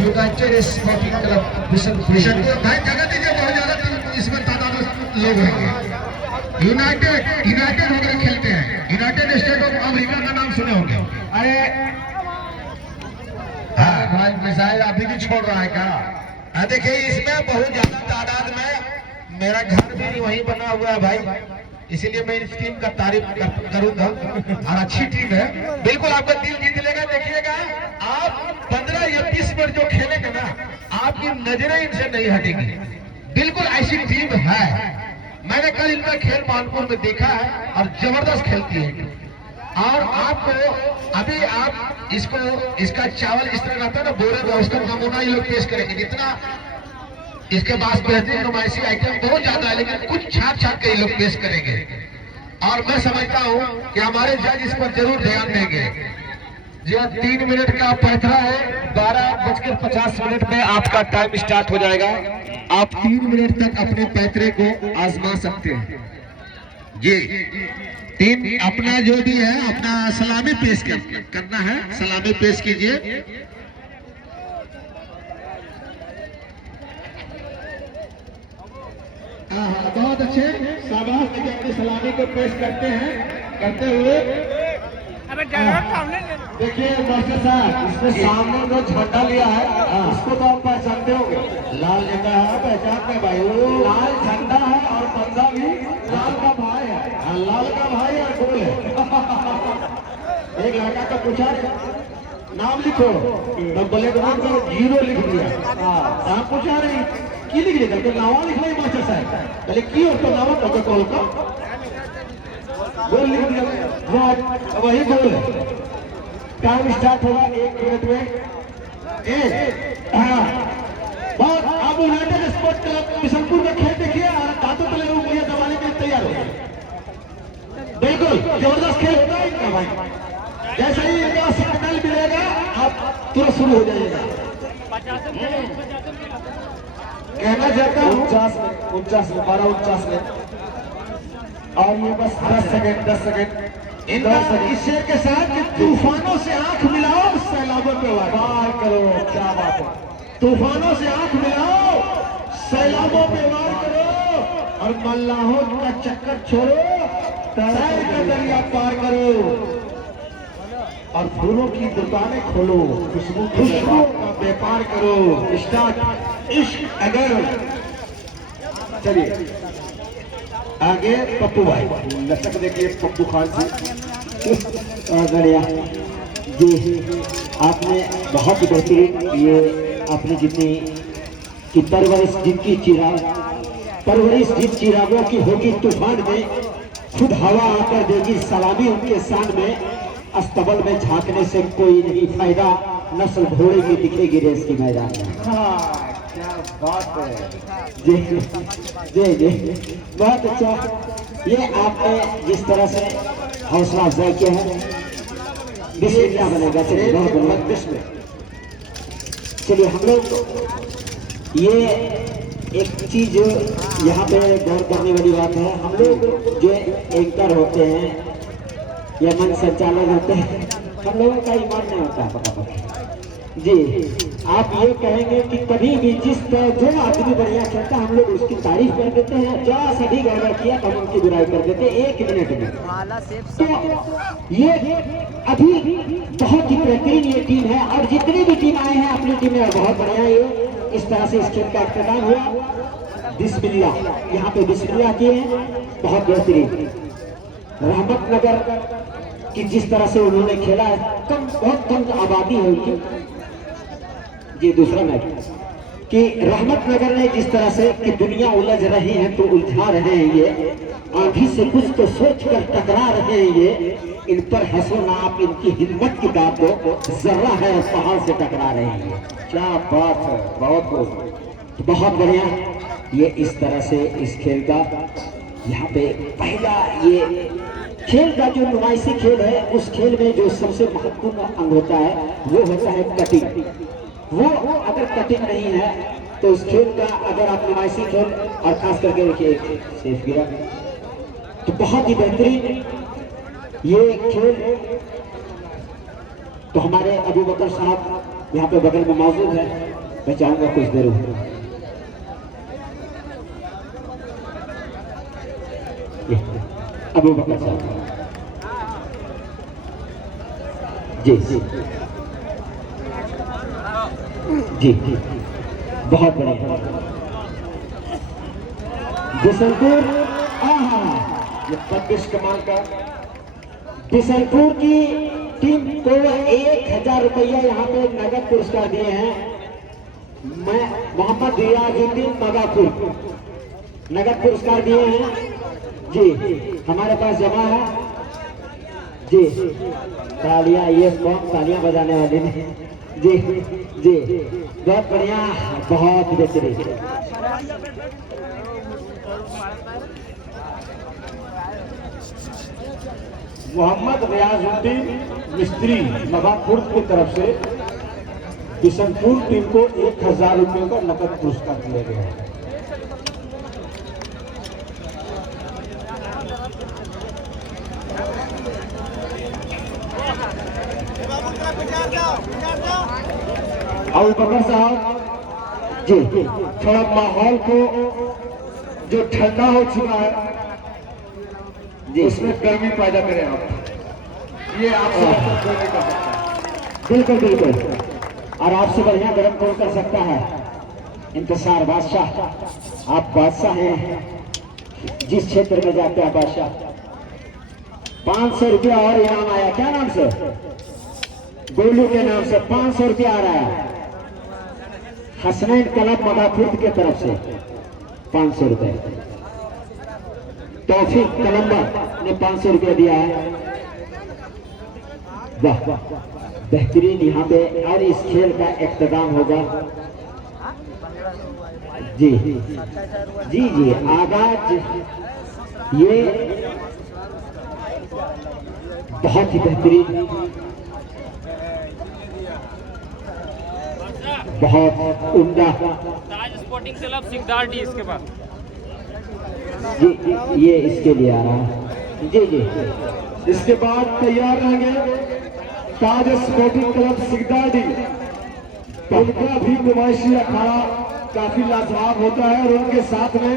United sporting club Bishanpur. भाई जगह दीजिए, बहुत ज्यादा इसमें तादाद लोग होंगे। यूनाइटेड यूनाइटेड होकर खेलते हैं। यूनाइटेड स्टेट ऑफ अमेरिका का नाम सुने होंगे। अरे हाँ भाई, मिसाइल अभी भी छोड़ रहा है क्या? देखिए इसमें बहुत ज्यादा तादाद में मेरा घर भी वहीं बना हुआ है भाई, इसीलिए मैं इस टीम का तारीफ करूंगा और अच्छी टीम है, बिल्कुल आपका दिल जीत लेगा। देखिएगा आप 15 या 20 मिनट जो खेलेंगे ना, आपकी नजरें इनसे नहीं हटेंगी। बिल्कुल ऐसी टीम है। मैंने कल इनका खेल मानपुर में देखा है और जबरदस्त खेलती है। और आपको अभी आप इसको इसका चावल इस तरह रहता है ना बोरे में, उसका नमूना ही लोग पेश करेंगे। जितना इसके पास बेहतरीन नुमाइशी आइटम बहुत ज्यादा है, लेकिन कुछ छाट छाट के लोग पेश करेंगे। और मैं समझता हूं कि हमारे जज इस पर जरूर ध्यान देंगे। जी 3 मिनट का पैथरा है। 12:50 में आपका टाइम स्टार्ट हो जाएगा। आप 3 मिनट तक अपने पैतरे को आजमा सकते हैं। जी टीम अपना जो भी है अपना सलामी पेश करना है, सलामी पेश कीजिए। बहुत अच्छे, शाबाश। देखिए अपनी सलामी को पेश करते हैं, करते हुए देखिए मास्टर साहब, इसमें सामने जो झंडा लिया है उसको तो आप पहचानते होंगे। लाल झंडा है, पहचानते भाई। वो लाल झंडा है और बंदा भी लाल का भाई है। लाल का भाई और गोल है। एक लड़का का पूछा नाम लिखो, तो बोले तो 0 लिख दिया। नाम पूछा रही की लिख दिया, तो नावा लिख रही मास्टर साहब। पहले की और तो नावा तो कॉल का गोल लिख दिया। वही गोल है। टाइम स्टार्ट होगा 1 मिनट में। बहुत अब यूनाइटेड स्पोर्ट क्लब बिशनपुर में खेल देखिए और दांतों तले उंगलियां दबाने के लिए तैयार हो गए। बिल्कुल जबरदस्त खेल होगा इनका भाई। जैसे ही इनका सिग्नल मिलेगा आप तुरंत शुरू हो जाइएगा। कहना चाहता हूँ 49 में 12:49 में। और ये बस 10 सेकंड इनका इस शेर के साथ कि तूफानों से आंख मिलाओ, सैलाबों पे वार करो। क्या बात है, तूफानों से आंख मिलाओ, सैलाबों पे वार करो और मल्लाहों का चक्कर छोड़ो, तैर का दरिया पार करो और फूलों की दुकानें खोलो, खुशबू का व्यापार करो। स्टार्ट इश्क अगर। चलिए आगे पप्पू भाई, लचक देखिए पप्पू खान से। बढ़िया जी, आपने बहुत ही बेहतरीन ये आपने जितनी कि परवरिश जिन चिरागों की होगी तूफान में, खुद हवा आकर देगी सलामी उनके शान में। अस्तबल में झांकने से कोई नहीं फायदा, नस्ल घोड़े की दिखेगी रेस की मैदान में। क्या बात है जी जी जी, बहुत अच्छा। ये आपने जिस तरह से हौसला अफजाई किया है, बिस्मिल्लाह बनेगा। चलिए बहुत बहुत बिस्मिल्लाह। चलिए हम लोग ये एक चीज यहाँ पे गौर करने वाली बात है। हम लोग जो एंकर होते हैं या मंच संचालक होते हैं, हम लोगों का ईमान नहीं होता पका जी। आप ये कहेंगे कि कभी भी जिस तरह जो आदमी बढ़िया खेलता है हम लोग उसकी तारीफ कर देते हैं, जो सभी गड़बड़ किया तो हम उनकी बुराई कर देते हैं 1 मिनट में। तो ये अभी बहुत ही बेहतरीन ये टीम है और जितनी भी टीम आए हैं अपनी टीम में बहुत बढ़िया। ये इस तरह से इस खेल का इख्तिताम हुआ। बिस्मिल्लाह, यहाँ पे बिस्मिल्लाह किए हैं, बहुत बेहतरीन। रहमत नगर की जिस तरह से उन्होंने खेला है, बहुत कम आबादी है उनकी। जी दूसरा मैच कि रहमत नगर ने जिस तरह से कि दुनिया उलझ रही है तो उलझा रहे हैं ये, आंधी से कुछ तो सोच कर टकरा रहे हैं ये, इन पर हंसो ना आप, इनकी हिम्मत की दाद दो, जर्रा है और पहाड़ से टकरा रहे हैं ये। क्या बात है, बहुत बढ़िया। ये इस तरह से इस खेल का यहाँ पे पहला ये खेल का जो नुमाइशी खेल है, उस खेल में जो सबसे महत्वपूर्ण अंग होता है वो होता है कटिंग। वो अगर कटिंग नहीं है तो उस खेल का अगर आप नुमाइशी खेल और खास करके देखिए सेफ गिरा तो बहुत ही बेहतरीन ये खेल। तो हमारे अबू बकर साहब यहाँ पे बगल में मौजूद है, मैं चाहूंगा कुछ देर अबू बकर साहब जी जी जी बहुत बढ़िया। बिशनपुर, ये 25 कमाल का बिशनपुर की टीम को 1000 रुपया यहाँ पे नगद पुरस्कार दिए हैं। मैं मोहम्मद रियाजुद्दीन मगापुर नगद पुरस्कार दिए हैं जी, हमारे पास जमा है जी। तालियां, ये कौन तालियां बजाने वाले ने जी जी, बहुत बढ़िया, बहुत बेहतरीन। मोहम्मद रियाजुद्दीन मिस्त्री नवाबपुर की तरफ से बिशनपुर टीम को 1000 रुपये का नकद पुरस्कार दिया गया है। अबू बकर साहब जी थोड़ा माहौल को जो ठंडा हो चुका है जी, उसमें गर्मी पैदा करें आप, ये आपसे कोई नहीं कर सकता। बिल्कुल बिल्कुल, और आपसे बढ़िया गर्म कौन कर सकता है? इंतजार बादशाह, आप बादशाह हैं, जिस क्षेत्र में जाते हैं बादशाह। 500 रुपया और इनाम आया, क्या नाम से? गोलू के नाम से 500 रुपया आ रहा है। हसनैन क्लब मगापुर की तरफ से 500 रुपए। तौफीक कलम्बर ने 500 रुपया दिया है। वाह, बेहतरीन यहाँ पे और इस खेल का इख्तिताम होगा जी जी जी। आगाज ये बहुत ही बेहतरीन, बहुत उम्दा ताज स्पोर्टिंग क्लब सिकदार डी इसके बाद जी, ये इसके लिए आ रहा है जी जी। इसके बाद तैयार रहेंगे ताज स्पोर्टिंग क्लब सिकदारी। उनका भी नुमाइशी अखाड़ा काफी लाजवाब होता है और उनके साथ में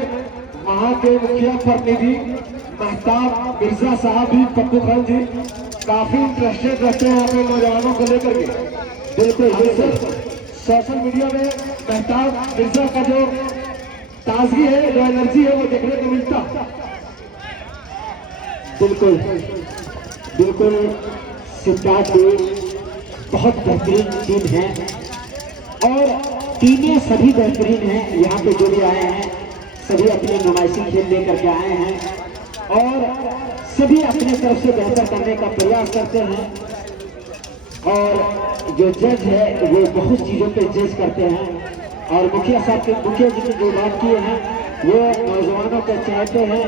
वहाँ के मुखिया प्रतिनिधि महताब मिर्जा साहब भी, पप्पू खान जी काफी इंटरेस्टेड रहते हैं अपने नौजवानों को लेकर के। बिल्कुल बिल्कुल, सोशल मीडिया में महताब मिर्जा का जो ताजगी है, जो एनर्जी है, वो देखने को मिलता। बिल्कुल बिल्कुल, सिद्धार्थ बहुत बेहतरीन टीम है और टीमें सभी बेहतरीन हैं। यहाँ पे जो भी आए हैं सभी अपने नुमाइशी खेल लेकर के आए हैं और सभी अपने तरफ से बेहतर करने का प्रयास करते हैं। और जो जज है वो बहुत चीज़ों पे जज करते हैं और मुखिया जी ने जो बात किए हैं वो नौजवानों को चाहते हैं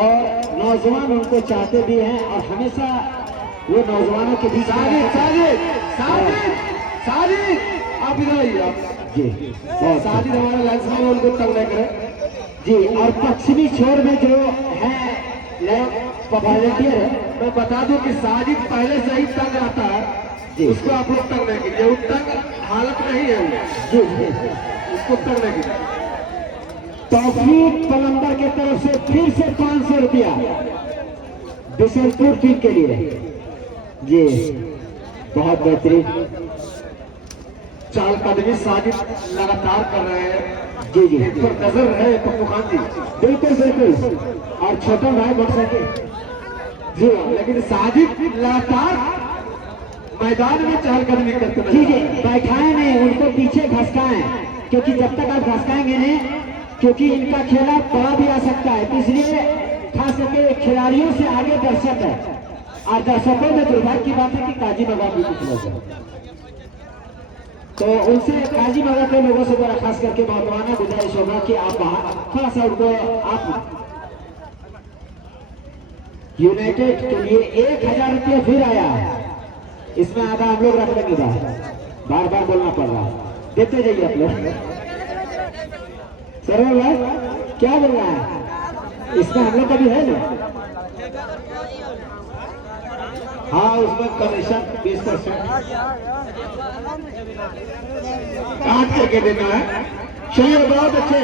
और नौजवान उनको चाहते भी हैं और हमेशा वो नौजवानों के बीच साजिद आप इधर आइए आप जी। साजिद हमारे लाइन्समैन है, उनको तंग नहीं करें जी। और पश्चिमी छोर में जो है वॉलंटियर है, मैं बता दूं कि साजिद पहले से ही तंग रहता है जी। उसको आप लोग तंग नहीं कीजिए, वो तंग हालत नहीं है वो, जी जी। उसको तंग नहीं कीजिए। तौफीक कलंदर की तरफ से फिर से 500 रुपया बिशनपुर टीम के लिए जी, बहुत बेहतरीन चाल कदमी साजिद लगातार कर रहे हैं जी जी। पर नजर है पप्पू खान जी। बिल्कुल बिल्कुल, और छोटा भाई मोटरसाइकिल जी हाँ, लेकिन साजिद लगातार मैदान में चहलकदमी करते जी नजर जी। आ रहे हैं। बैठाए नहीं, उनको पीछे घसकाएं, क्योंकि जब तक आप घसकाएंगे नहीं, क्योंकि इनका खेला बड़ा भी आ सकता है, तो इसलिए खास करके खिलाड़ियों से आगे दर्शक है और दर्शकों में दुर्भाग्य की बात है कि काजी बाबा भी कुछ लोग हैं, तो उनसे काजी बाबा के लोगों से बड़ा खास करके महत्वाना गुजारिश होगा कि आप वहाँ थोड़ा सा उनको आप यूनाइटेड के लिए 1000 रुपया फिर आया, इसमें आधा हम लोग रख लेंगे, बार बार बोलना पड़ रहा है, देते जाइए आप लोग। सरवर भाई क्या बोल रहा है, इसमें हम लोग का भी है ना? हाँ उसमें कमीशन 20% काट करके देना है। चलिए बहुत अच्छे,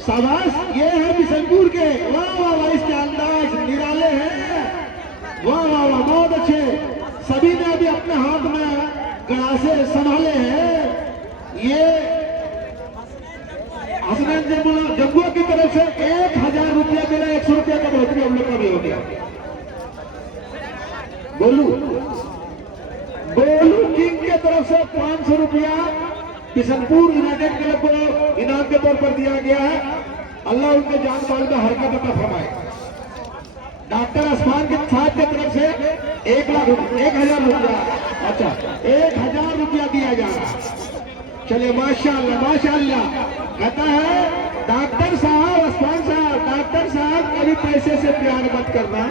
शाबाश। ये है बिशनपुर के, वाह वाह वाह, इसके अंदाज निराले हैं, वाह वाह वाह, बहुत अच्छे। सभी ने अभी अपने हाथ में गड़ासे संभाले हैं। ये हसनैन जम्बुआ की तरफ से 1000 रुपया मिला, 100 रुपया का बढ़ोतरी हम लोग का भी हो गया। गोलू किंग के तरफ से 500 रुपया बिशनपुर यूनाइटेड क्लब को इनाम के तौर पर दिया गया है। अल्लाह उनके जान माल में हरकत अता फरमाए। डॉक्टर आसमान के साथ की तरफ से 1,00,000 रुपया, अच्छा 1000 रुपया दिया जा रहा है। चलिए माशाअल्लाह माशाअल्लाह। कहता है डॉक्टर साहब, आसमान साहब, डॉक्टर साहब कभी पैसे से प्यार मत करना,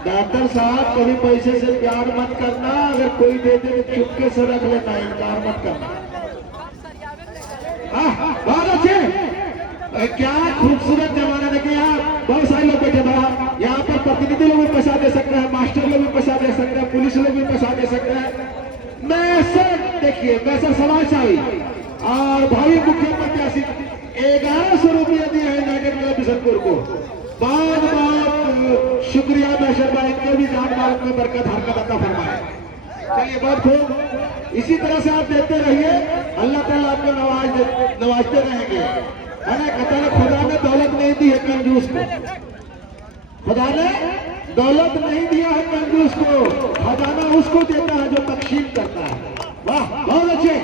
डॉक्टर साहब कभी पैसे से प्यार मत करना, अगर कोई दे दे तो चुपके से रख लेना, इनकार मत करना। बहुत अच्छे, क्या खूबसूरत जमाना देखिए। यहाँ बहुत सारे लोग बैठे बाहर, यहाँ पर प्रतिनिधि लोग भी पैसा दे सकते हैं, मास्टर लोग भी पैसा दे सकते हैं, पुलिस लोग भी पैसा दे सकते हैं। मैसर देखिए, मैसर समाजशाही और भावी मुख्य प्रत्याशी 1100 रुपया दिए हैं यूनाइटेड क्लब बिशनपुर को। बहुत बहुत शुक्रिया मैसर भाई, इनके भी जान माल में बरकत हरकत अता फरमाए। चलिए बहुत खूब, इसी तरह से आप देते रहिए, अल्लाह ताला आपको नवाजते रहेंगे। कहता है खुदा ने दौलत नहीं दी है कंजूस को, खुदा ने दौलत नहीं दिया है कंजूस को, खजाना उसको देता है जो तकसीम करता है। वाह बहुत अच्छे,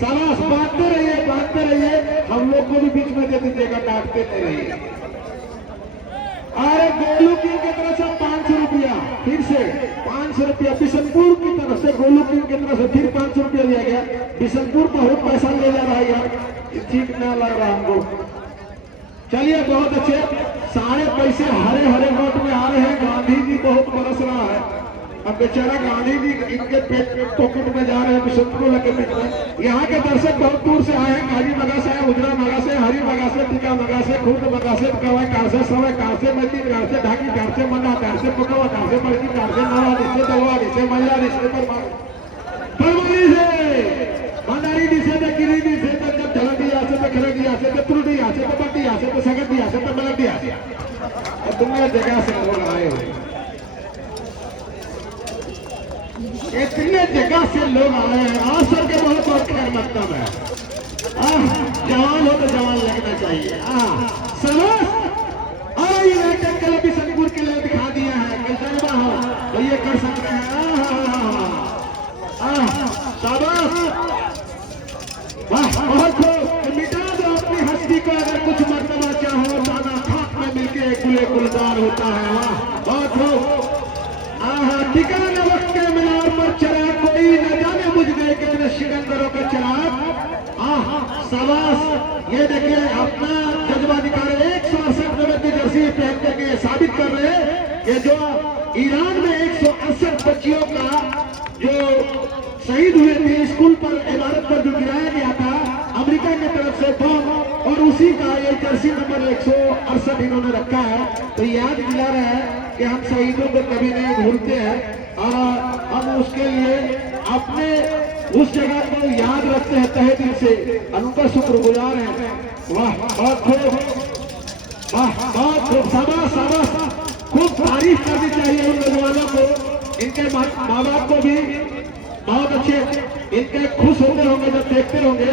शाबाश। बांटते रहिए, हम लोग को भी बीच में दे दीजिएगा, डांटते नहीं रहिए। अरे गोलू किंग की तरफ से 500 रुपया, फिर से 500 रुपया बिशनपुर की तरफ से, गोलू किंग की तरफ से फिर 500 रुपया दिया गया। बिशनपुर बहुत पैसा ले जा रहा है यार, ठीक ना लग रहा हमको। चलिए बहुत अच्छे, सारे पैसे हरे हरे नोट में आ रहे हैं। गांधी जी बहुत बरस रहा है, अब बेचारा गांधी जी इनके पेट पॉकेट में जा रहे हैं बिशनपुर लगे पेट में। यहाँ के दर्शक बहुत दूर से आए हैं, काजी मगा से, उजरा मगा से, हरी मगा से, टीका मगा से, खुर्द मगा से, कवाई कार से, सवाई कार से, मैती कार से, ढाकी कार से, मन्ना कार से, पकवा कार से, बड़की कार से, नावा रिश्ते, दलवा रिश्ते, महिला रिश्ते पर परवानी से, मंदारी दिशे तो गिरी दिशे तो जब झलक दिया से तो खड़े दिया से तो त्रुटि दिया से तो बट्टी दिया से तो सगत दिया से तो मलक दिया से। और दुनिया जगह से लोग आए हुए, इतने जगह से लोग आए हैं, आप सबके बहुत बहुत खैर मकदम है। जवान हो तो जवान लगना चाहिए। यूनाइटेड क्लब बिशनपुर के लिए दिखा दिया है, कैसा हो तो ये कर सकते हैं। शाबाश, वाह बहुत खूब। मिटा दो अपनी हस्ती को, अगर कुछ मर्तबा चाहो, ताना खाक में मिलके गुले गुलजार होता है। वाह बहुत खूब। ठिकाना वक्त के मीनार पर चिराग कोई न जाने बुझ गए कितने सिकंदरों के चिराग। शाबाश, ये देखिए अपना जज्बा दिखा रहे, 168 नंबर की जर्सी पहन करके साबित कर रहे हैं कि जो ईरान में 168 बच्चियों का जो शहीद हुए थे, स्कूल पर, इमारत पर जो गिराया गया था अमेरिका की तरफ से बम, और उसी का ये जर्सी नंबर 168 इन्होंने रखा है। तो याद दिला रहा है कि हम शहीदों को कभी नहीं भूलते हैं, और हम उसके लिए अपने उस जगह को याद रखते हैं तहे दिल से, उनका शुक्रगुजार हैं। वाह बहुत खूब, वाह बहुत खूब, शाबाश शाबाश। खूब तारीफ करनी चाहिए उन नौजवानों को, इनके माँ बाप को भी बहुत अच्छे, इनके खुश होते होंगे जब देखते होंगे।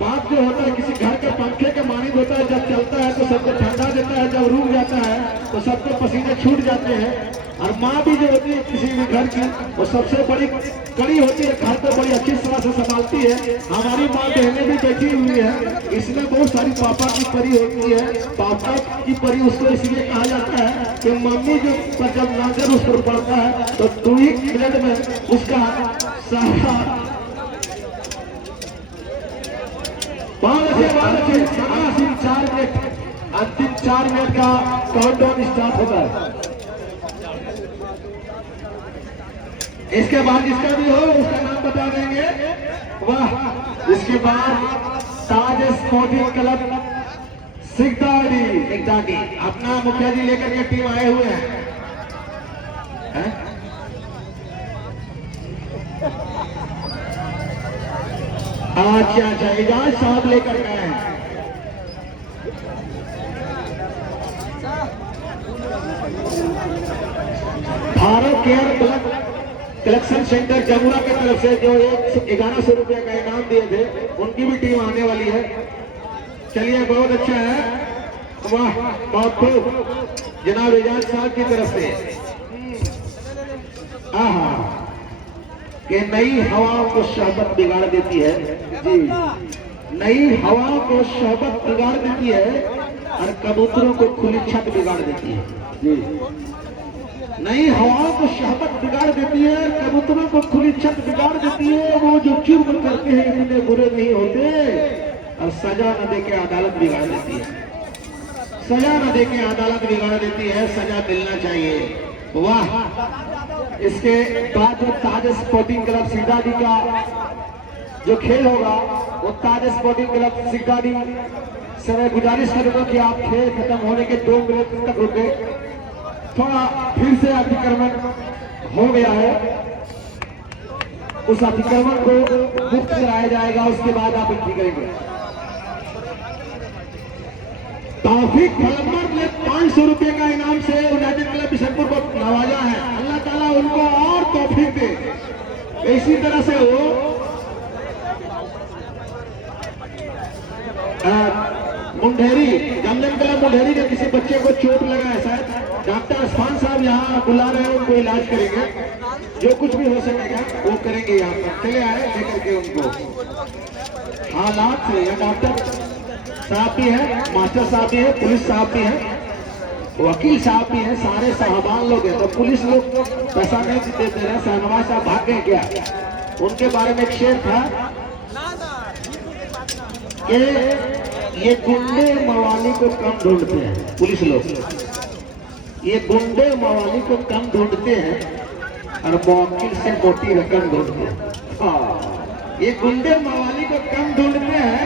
बात जो होता है किसी घर के पंखे के मानिंद होता है, जब चलता है तो सबको ठंडा देता है, जब रुक जाता है तो सबके पसीने छूट जाते हैं। और माँ भी जो होती है किसी भी घर की, वो सबसे बड़ी कड़ी होती है, घर को बड़ी अच्छी तरह से संभालती है। हमारी माँ बहनें भी बैठी हुई है, इसमें बहुत सारी पापा की परी होती है। पापा की परी उसको इसलिए कहा जाता है कि मम्मी जो पर जब नजर उस पर पड़ता है तो 2 ही मिनट में उसका सहारा। अंतिम 4 मिनट का काउंटडाउन स्टार्ट होता है। इसके बाद जिसका भी हो उसका नाम बता देंगे। वाह, इसके बाद ताज स्पोर्टिंग क्लब सिकदाड़ी अपना मुखिया जी लेकर के टीम आए हुए हैं। अच्छा एजाज साहब लेकर गए हैं। Bharat care blood collection centre Jamuna की तरफ से जो 1100 रुपया का इनाम दिए थे, उनकी भी टीम आने वाली है। चलिए, बहुत अच्छा है, वाह, बहुत खूब जनाब एजाज साहब की तरफ से। आहा, कि नई हवाओं को शहबत बिगाड़ देती है जी, नई हवाओं को शहबत बिगाड़ देती है और कबूतरों को खुली छत बिगाड़ देती है जी। नई हवाओं को शहबत बिगाड़ देती है, कबूतरों को खुली छत बिगाड़ देती है। वो जो जुर्म करते हैं इतने बुरे नहीं होते, और सजा न देके अदालत बिगाड़ देती है, सजा न देके अदालत बिगाड़ देती है, सजा मिलना चाहिए। वाह, इसके बाद जो ताज स्पोर्टिंग क्लब सिगदाड़ी का जो खेल होगा, वो ताज स्पोर्टिंग क्लब सिगदाड़ी से मैं गुजारिश करूंगा कि आप खेल खत्म होने के 2 मिनट तक रुके। थोड़ा फिर से अतिक्रमण हो गया है, उस अतिक्रमण को मुक्त कराया जाएगा, उसके बाद आप एंट्री करेंगे। तौफीक फलमर ने 500 रुपए का इनाम से यूनाइटेड क्लब बिशनपुर को नवाजा है। अल्लाह ताला उनको और तौफीक दे। इसी तरह से वो मुंडेरी जमजम क्लब मुंडेरी के किसी बच्चे को चोट लगा है, शायद डॉक्टर अफान साहब यहाँ बुला रहे हैं, उनको इलाज करेंगे, जो कुछ भी हो सकेगा वो करेंगे। यहाँ पर चले आए लेकर के उनको हालात से, या डॉक्टर साहब भी है, मास्टर साहब भी है, पुलिस साहब भी है, वकील साहब भी है, सारे साहबान लोग हैं। तो पुलिस लोग पैसा नहीं देते रहे, शहनवाज साहब भाग गए क्या? उनके बारे में एक शेर था कि ये गुंडे मवाली को कम ढूंढते हैं पुलिस लोग, ये गुंडे मवाली को कम ढूंढते हैं और मौकिल से मोटी रकम ढूंढते हैं। हाँ, ये गुंडे मवाली को कम ढूंढते हैं,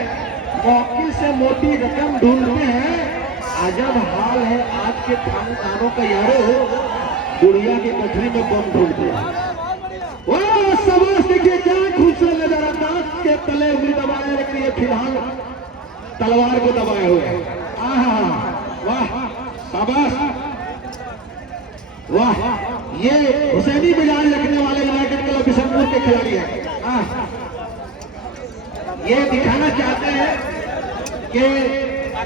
मौकिल से मोटी रकम ढूंढते हैं। अजब हाल है आज के थानों का यारो, बुढ़िया की कचरी में बम ढूंढते हैं। वो समझ देखिए क्या खूबसूरत नजारा, दांत के तले उंगली दबाए, लेकिन ये फिलहाल तलवार को दबाए हुए हैं। आहा, वाह, शाबाश, वाह, ये हुसैनी मिजाज रखने वाले यूनाइटेड क्लब बिशनपुर के खिलाड़ी हैं। ये दिखाना चाहते हैं कि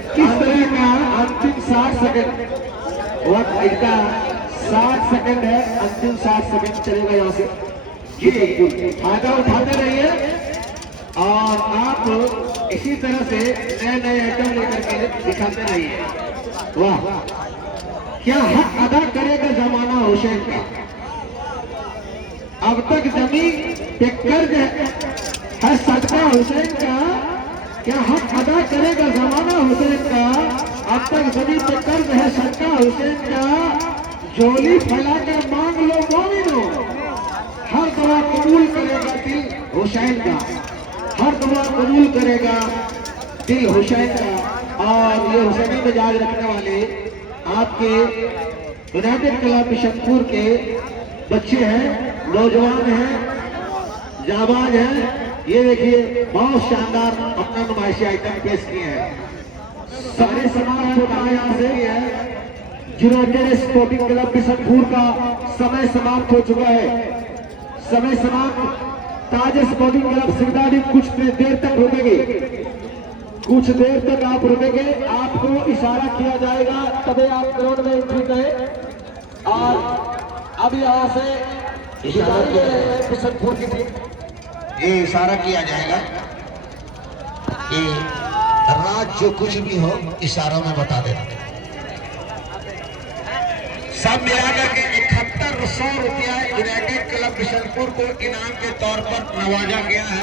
किस तरह का अंतिम 60 सेकंड वक्त, इसका 60 सेकंड है, अंतिम 60 सेकंड चलेगा यहाँ से जी। फायदा उठाते रहिए और आप इसी तरह से नए नए आइटम लेकर के दिखाते रहिए। वाह, क्या हक अदा करेगा जमाना हुसैन का? अब तक जमीन पे कर्ज है सदका हुसैन का, क्या हक अदा करेगा जमाना हुसैन का? अब तक जमीन पे कर्ज है सदका हुसैन का। झोली फैलाकर मांग लो मोमिनो, हर दुआ कबूल करेगा दिल हुसैन का, हर दुआ कबूल करेगा दिल हुसैन का। और ये हुसैनी मिजाज रखने वाले आपके यूनाइटेड क्लब बिशनपुर के बच्चे हैं, नौजवान हैं, जाबाज हैं। ये देखिए बहुत शानदार अपना नुमाइशी आइटम पेश किए हैं। सारे समाज होता है यहाँ से है। यूनाइटेड स्पोर्टिंग क्लब बिशनपुर का समय समाप्त हो चुका है, समय समाप्त। ताज स्पोर्टिंग क्लब सिगदाड़ी कुछ देर तक रुकेगी, कुछ देर तक आप रुकेंगे, आपको इशारा किया जाएगा तभी आप ग्राउंड में एंट्री करें। और अब यहाँ से इशारा बिशनपुर की टीम, ये इशारा किया जाएगा कि राज जो कुछ भी हो इशारों में बता देना। सब मिलाकर के 7100 रुपया यूनाइटेड क्लब बिशनपुर को इनाम के तौर पर नवाजा गया है।